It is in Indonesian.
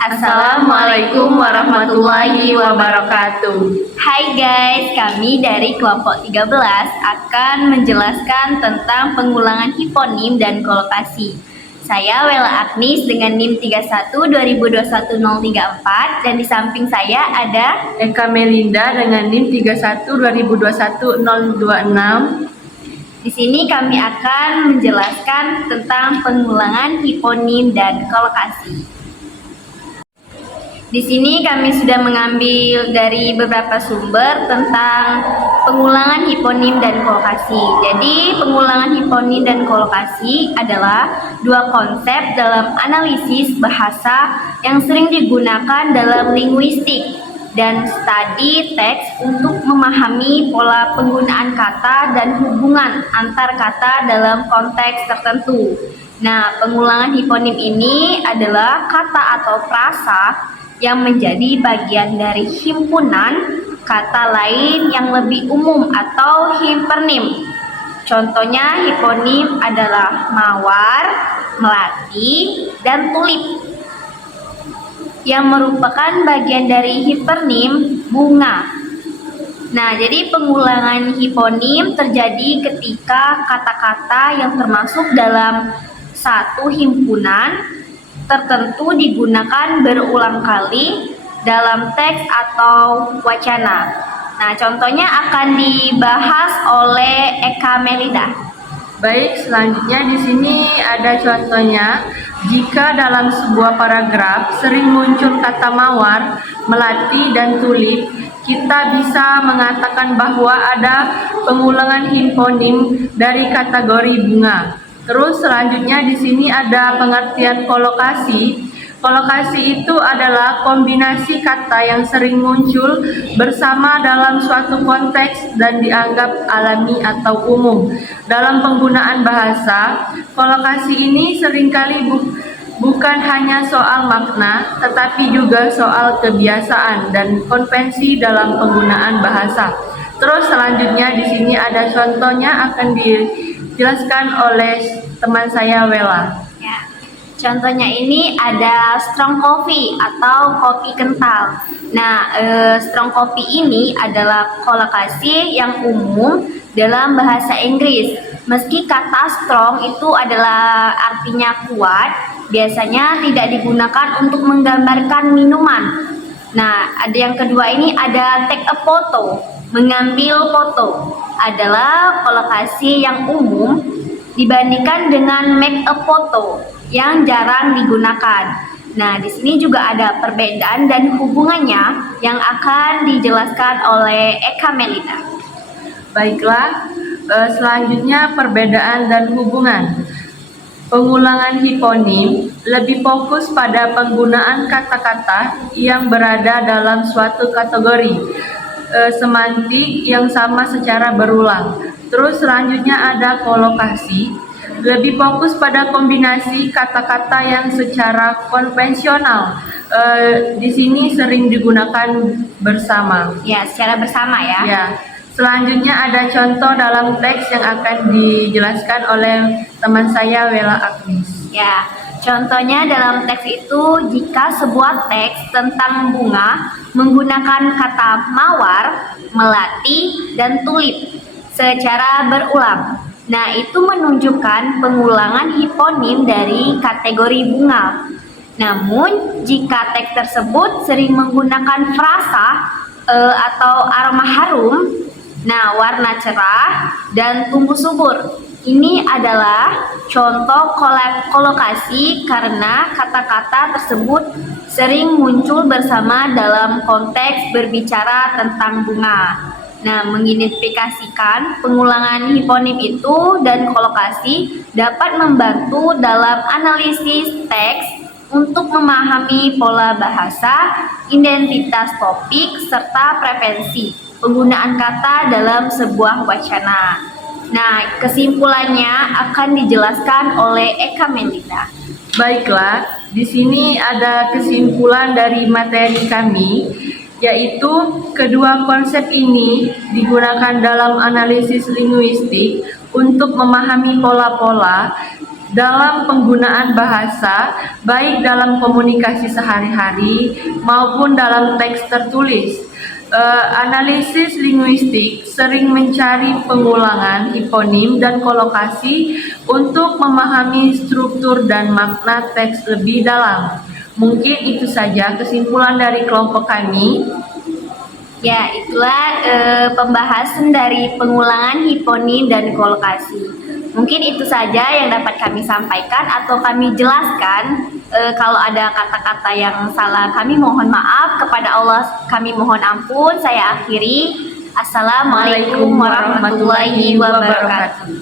Assalamualaikum warahmatullahi wabarakatuh. Hai guys, kami dari kelompok 13 akan menjelaskan tentang pengulangan hiponim dan kolokasi. Saya Wela Agnis dengan NIM 31 2021 034 dan di samping saya ada Eka Melinda dengan NIM 31 2021 026. Di sini kami akan menjelaskan tentang pengulangan hiponim dan kolokasi. Di sini kami sudah mengambil dari beberapa sumber tentang pengulangan hiponim dan kolokasi. Jadi, pengulangan hiponim dan kolokasi adalah dua konsep dalam analisis bahasa yang sering digunakan dalam linguistik dan studi teks untuk memahami pola penggunaan kata dan hubungan antar kata dalam konteks tertentu. Nah, pengulangan hiponim ini adalah kata atau frasa yang menjadi bagian dari himpunan kata lain yang lebih umum atau hipernim. Contohnya hiponim adalah mawar, melati, dan tulip yang merupakan bagian dari hipernim bunga. Nah, jadi pengulangan hiponim terjadi ketika kata-kata yang termasuk dalam satu himpunan tertentu digunakan berulang kali dalam teks atau wacana. Nah, contohnya akan dibahas oleh Eka Melinda. Baik, selanjutnya di sini ada contohnya. Jika dalam sebuah paragraf sering muncul kata mawar, melati, dan tulip, kita bisa mengatakan bahwa ada pengulangan hiponim dari kategori bunga. Terus selanjutnya di sini ada pengertian kolokasi. Kolokasi itu adalah kombinasi kata yang sering muncul bersama dalam suatu konteks dan dianggap alami atau umum. Dalam penggunaan bahasa, kolokasi ini seringkali bukan hanya soal makna, tetapi juga soal kebiasaan dan konvensi dalam penggunaan bahasa. Terus selanjutnya di sini ada contohnya akan dijelaskan oleh teman saya Wela. Ya. Contohnya ini ada strong coffee atau kopi kental. Nah, strong coffee ini adalah kolokasi yang umum dalam bahasa Inggris. Meski kata strong itu adalah artinya kuat, biasanya tidak digunakan untuk menggambarkan minuman. Nah, ada yang kedua ini ada take a photo, mengambil foto adalah kolokasi yang umum dibandingkan dengan make a photo yang jarang digunakan. Nah, di sini juga ada perbedaan dan hubungannya yang akan dijelaskan oleh Eka Melinda. Baiklah, selanjutnya perbedaan dan hubungan. Pengulangan hiponim lebih fokus pada penggunaan kata-kata yang berada dalam suatu kategori semantik yang sama secara berulang. Terus selanjutnya ada kolokasi, lebih fokus pada kombinasi kata-kata yang secara konvensional di sini sering digunakan bersama. Ya, secara bersama ya. Ya. Selanjutnya ada contoh dalam teks yang akan dijelaskan oleh teman saya Wela Agnis. Ya, contohnya dalam teks itu jika sebuah teks tentang bunga menggunakan kata mawar, melati, dan tulip secara berulang. Nah, itu menunjukkan pengulangan hiponim dari kategori bunga. Namun, jika teks tersebut sering menggunakan frasa atau aroma harum, nah, warna cerah, dan tumbuh subur. Ini adalah contoh kolokasi karena kata-kata tersebut sering muncul bersama dalam konteks berbicara tentang bunga. Nah, mengidentifikasikan pengulangan hiponim itu dan kolokasi dapat membantu dalam analisis teks untuk memahami pola bahasa, identitas topik, serta preferensi penggunaan kata dalam sebuah wacana. Nah, kesimpulannya akan dijelaskan oleh Eka Melinda. Baiklah, di sini ada kesimpulan dari materi kami, yaitu kedua konsep ini digunakan dalam analisis linguistik untuk memahami pola-pola dalam penggunaan bahasa, baik dalam komunikasi sehari-hari maupun dalam teks tertulis. Analisis linguistik sering mencari pengulangan hiponim dan kolokasi untuk memahami struktur dan makna teks lebih dalam. Mungkin itu saja kesimpulan dari kelompok kami. Ya, itulah pembahasan dari pengulangan hiponim dan kolokasi. Mungkin itu saja yang dapat kami sampaikan atau kami jelaskan. Kalau ada kata-kata yang salah, kami mohon maaf. Kepada Allah kami mohon ampun. Saya akhiri. Assalamualaikum warahmatullahi wabarakatuh.